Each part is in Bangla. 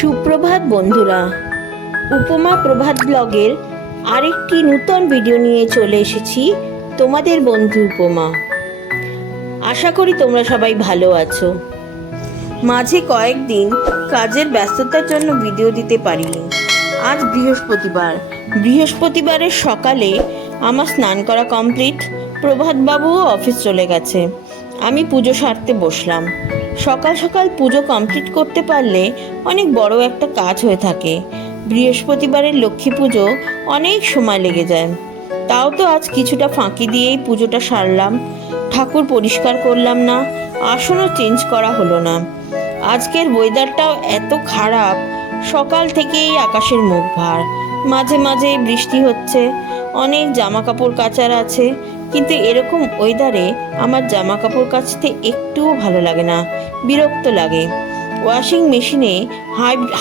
সুপ্রভাত বন্ধুরা, উপমা প্রভাত ব্লগের আরেকটি নূতন ভিডিও নিয়ে চলে এসেছি। তোমাদের বন্ধু উপমা। আশা করি তোমরা সবাই ভালো আছো। মাঝে কয়েকদিন কাজের ব্যস্ততার জন্য ভিডিও দিতে পারিনি। আজ বৃহস্পতিবারের সকালে আমার স্নান করা কমপ্লিট। প্রভাতবাবুও অফিস চলে গেছে। আমি পুজো সারতে বসলাম। সকাল সকাল পুজো কমপ্লিট করতে পারলে অনেক বড় একটা কাজ হয়ে থাকে। বৃহস্পতিবারের লক্ষ্মী পুজো অনেক সময় লেগে যায়। তাও তো আজ কিছুটা ফাঁকি দিয়েই পুজোটা সারলাম। ঠাকুর পরিষ্কার করলাম না, আসনও চেঞ্জ করা হলো না। আজকের ওয়েদারটাও এত খারাপ, সকাল থেকেই আকাশের মুখ ভার, মাঝে মাঝে বৃষ্টি হচ্ছে। অনেক জামা কাপড় কাচার আছে, কিন্তু এরকম ওয়েদারে আমার জামা কাপড় কাচতে একটুও ভালো লাগে না, বিরক্ত লাগে। ওয়াশিং মেশিনে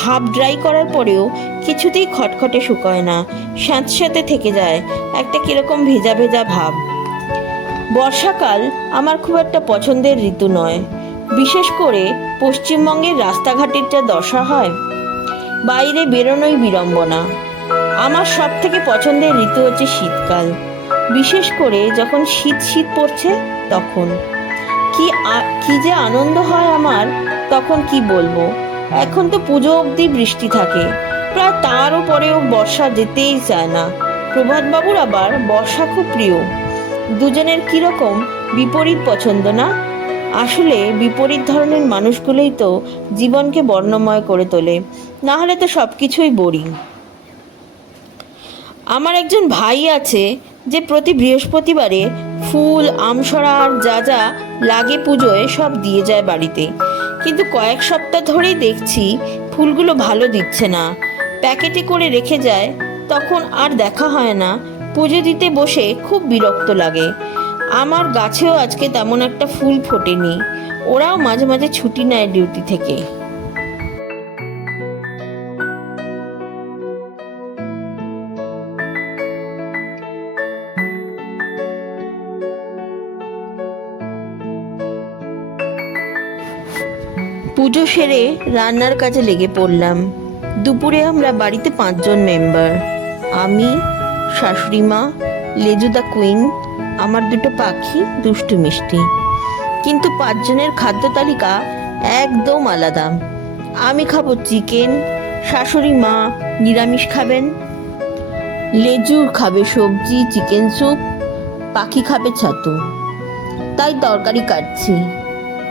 হাফ ড্রাই করার পরেও কিছুতেই খটখটে শুকায় না, স্যাঁতস্যাঁতে থেকে যায়, একটা কিরকম ভেজা ভেজা ভাব। বর্ষাকাল আমার খুব একটা পছন্দের ঋতু নয়, বিশেষ করে পশ্চিমবঙ্গের রাস্তাঘাটের যা দশা হয়, বাইরে বেরোনোই বিড়ম্বনা। আমার সব থেকে পছন্দের ঋতু হচ্ছে শীতকাল, বিশেষ করে যখন শীত পড়ছে তখন কি যে আনন্দ হয় আমার, তখন কি বলবো। এখন তো পুজো অবধি বৃষ্টি থাকে, প্রায় তারও পরেও বর্ষা যেতেই চায় না। প্রভাতবাবুর আবার বর্ষা খুব প্রিয়। দুজনের কিরকম বিপরীত পছন্দ না? আসলে বিপরীত ধরনের মানুষগুলোই তো জীবনকে বর্ণময় করে তোলে, না হলে তো সব কিছুই বোরিং। আমার একজন ভাই আছে যে প্রতি বৃহস্পতিবারে ফুল, আমসরা আর যা যা লাগে পুজোয় সব দিয়ে যায় বাড়িতে। কিন্তু কয়েক সপ্তাহ ধরেই দেখছি ফুলগুলো ভালো দিচ্ছে না, প্যাকেটে করে রেখে যায়, তখন আর দেখা হয় না। পুজো দিতে বসে খুব বিরক্ত লাগে। আমার গাছেও আজকে তেমন একটা ফুল ফোটেনি। ওরাও মাঝে মাঝে ছুটি নেয় ডিউটি থেকে। পুজো সেরে রান্নার কাজে লেগে পড়লাম। দুপুরে আমরা বাড়িতে 5 জন মেম্বার, আমি, শাশুড়ি মা, লেজু দা কুইন, আমার 2 পাখি দুষ্টু মিষ্টি। কিন্তু 5 জনের খাদ্য তালিকা একদম আলাদা। আমি খাবো চিকেন, শাশুড়ি মা নিরামিষ খাবেন, লেজুর খাবে সবজি চিকেন স্যুপ, পাখি খাবে ছাতু। তাই তরকারি কাটছি।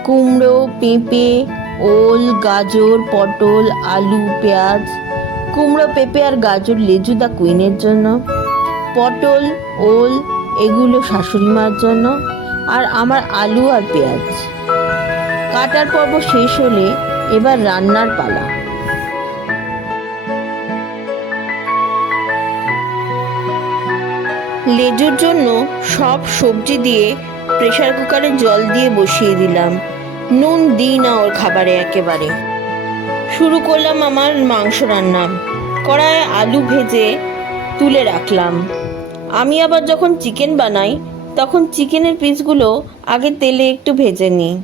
কুমড়ো, পেঁপে, ওল, গাজর, পটল, আলু, পেঁয়াজ। কুমড়ো, পেঁপে আর গাজর লেজু দা কুইনের জন্য, পটল, ওল এগুলো শাশুড়ি মার জন্য, আর আমার আলু আর পেঁয়াজ। কাটার পর্ব শেষ হলে এবার রান্নার পালা। লেজুর জন্য সব সবজি দিয়ে প্রেসার কুকারে জল দিয়ে বসিয়ে দিলাম। নুন দিই না ওর খাবারে একেবারে। শুরু করলাম আমার মাংস রান্না। কড়াইয়ে আলু ভেজে তুলে রাখলাম। আমি আবার যখন চিকেন বানাই তখন চিকেনের পিসগুলো আগে তেলে একটু ভেজে নিই,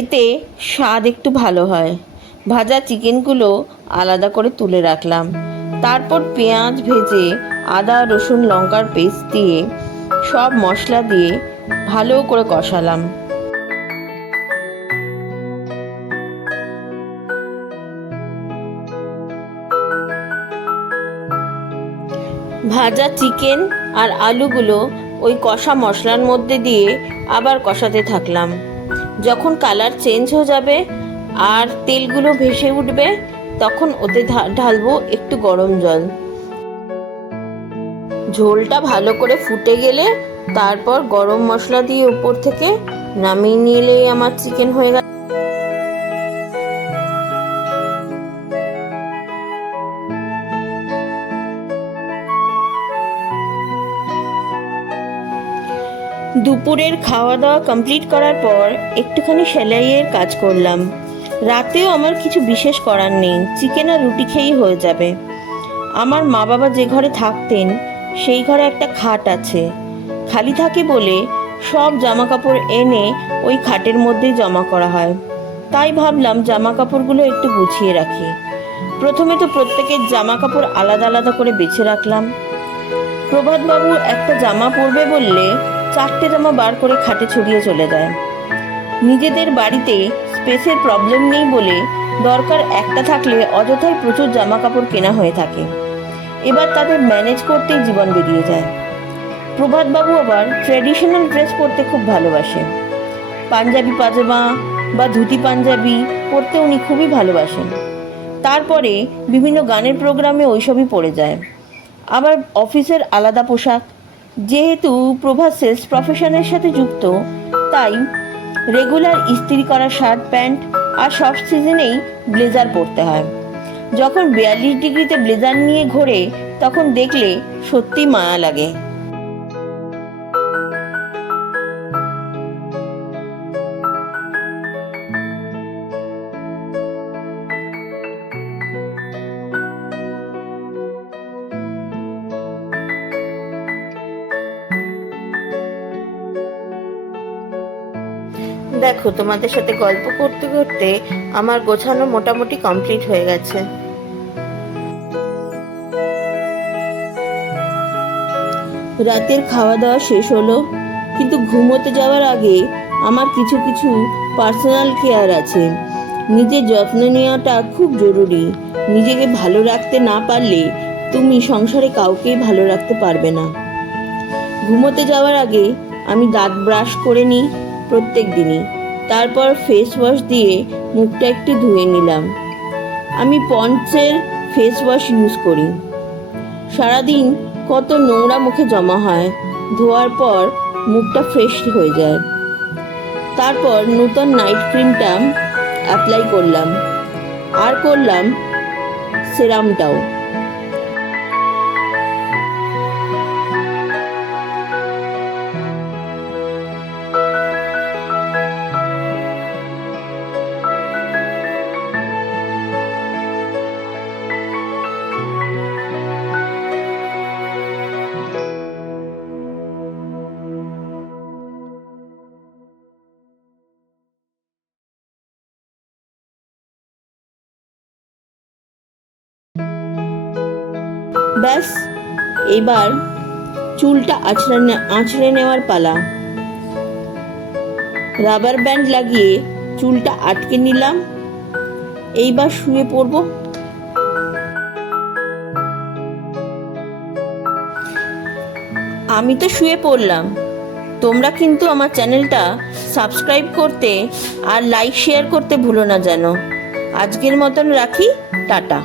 এতে স্বাদ একটু ভালো হয়। ভাজা চিকেনগুলো আলাদা করে তুলে রাখলাম। তারপর পেঁয়াজ ভেজে আদা রসুন লঙ্কার পেস্ট দিয়ে সব মশলা দিয়ে ভালো করে কষালাম। ভাজা চিকেন আর আলুগুলো ওই কষা মশলার মধ্যে দিয়ে আবার কষাতে থাকলাম। যখন কালার চেঞ্জ হয়ে যাবে আর তেলগুলো ভেসে উঠবে, তখন ওতে ঢালবো একটু গরম জল। ঝোলটা ভালো করে ফুটে গেলে তারপর গরম মশলা দিয়ে উপর থেকে নামিয়ে নিলেই আমার চিকেন হয়ে গেল। দুপুরের খাওয়া দাওয়া কমপ্লিট করার পর একটুখানি সেলাইয়ের কাজ করলাম। রাতেও আমার কিছু বিশেষ করার নেই, চিকেন আর রুটি খেয়েই হয়ে যাবে। আমার মা বাবা যে ঘরে থাকতেন সেই ঘরে একটা খাট আছে, খালি থাকে বলে সব জামা কাপড় এনে ওই খাটের মধ্যেই জমা করা হয়। তাই ভাবলাম জামা কাপড়গুলো একটু গুছিয়ে রাখি। প্রথমে তো প্রত্যেকের জামা কাপড় আলাদা আলাদা করে বেছে রাখলাম। প্রভাতবাবু একটা জামা পরবে বললে 4টে জামা বার করে খাটে ছড়িয়ে চলে যায়। নিজেদের বাড়িতে স্পেসের প্রবলেম নেই বলে দরকার একটা থাকলে অযথাই প্রচুর জামা কাপড় কেনা হয়ে থাকে। এবার তাদের ম্যানেজ করতেই জীবন বেরিয়ে যায়। প্রভাতবাবু আবার ট্র্যাডিশনাল ড্রেস পরতে খুব ভালোবাসে। পাঞ্জাবি পাজামা বা ধুতি পাঞ্জাবি পরতে উনি খুবই ভালোবাসেন। তারপরে বিভিন্ন গানের প্রোগ্রামে ওইসবই পরে যায়। আবার অফিসের আলাদা পোশাক। যেহেতু প্রভাত সেলস প্রফেশনের সাথে যুক্ত, তাই রেগুলার ইস্ত্রি করা শার্ট প্যান্ট আর সব সিজনেই ব্লেজার পরতে হয়। যখন 42 ডিগ্রিতে ব্লেজার নিয়ে ঘোরে তখন দেখলে সত্যি মায়া লাগে। দেখো, তোমাদের সাথে গল্প করতে করতে আমার গোছানো মোটামুটি কমপ্লিট হয়ে গেছে। রাতের খাওয়া দাওয়া শেষ হলো, কিন্তু ঘুমোতে যাওয়ার আগে আমার কিছু কিছু পার্সোনাল কেয়ার আছে। নিজের যত্ন নেওয়াটা খুব জরুরি। নিজেকে ভালো রাখতে না পারলে তুমি সংসারে কাউকেই ভালো রাখতে পারবে না। ঘুমোতে যাওয়ার আগে আমি দাঁত ব্রাশ করে নিই প্রত্যেক দিনই। তারপর ফেস ওয়াশ দিয়ে মুখটা একটু ধুয়ে নিলাম। আমি পন্ডসের ফেস ওয়াশ ইউজ করি। সারাদিন কত নোংরা মুখে জমা হয়, ধোয়ার পর মুখটা ফ্রেশ হয়ে যায়। তারপর নতুন নাইট ক্রিমটা অ্যাপ্লাই করলাম, আর করলাম সেরামটাও। ব্যাস, এবার চুলটা আঁচড়ে নেওয়ার পালা। রাবার ব্যান্ড লাগিয়ে চুলটা আটকে নিলাম। এইবার শুয়ে পড়ব। আমি তো শুয়ে পড়লাম, তোমরা কিন্তু আমার চ্যানেলটা সাবস্ক্রাইব করতে আর লাইক শেয়ার করতে ভুলো না যেন। আজকের মতন রাখি, টাটা।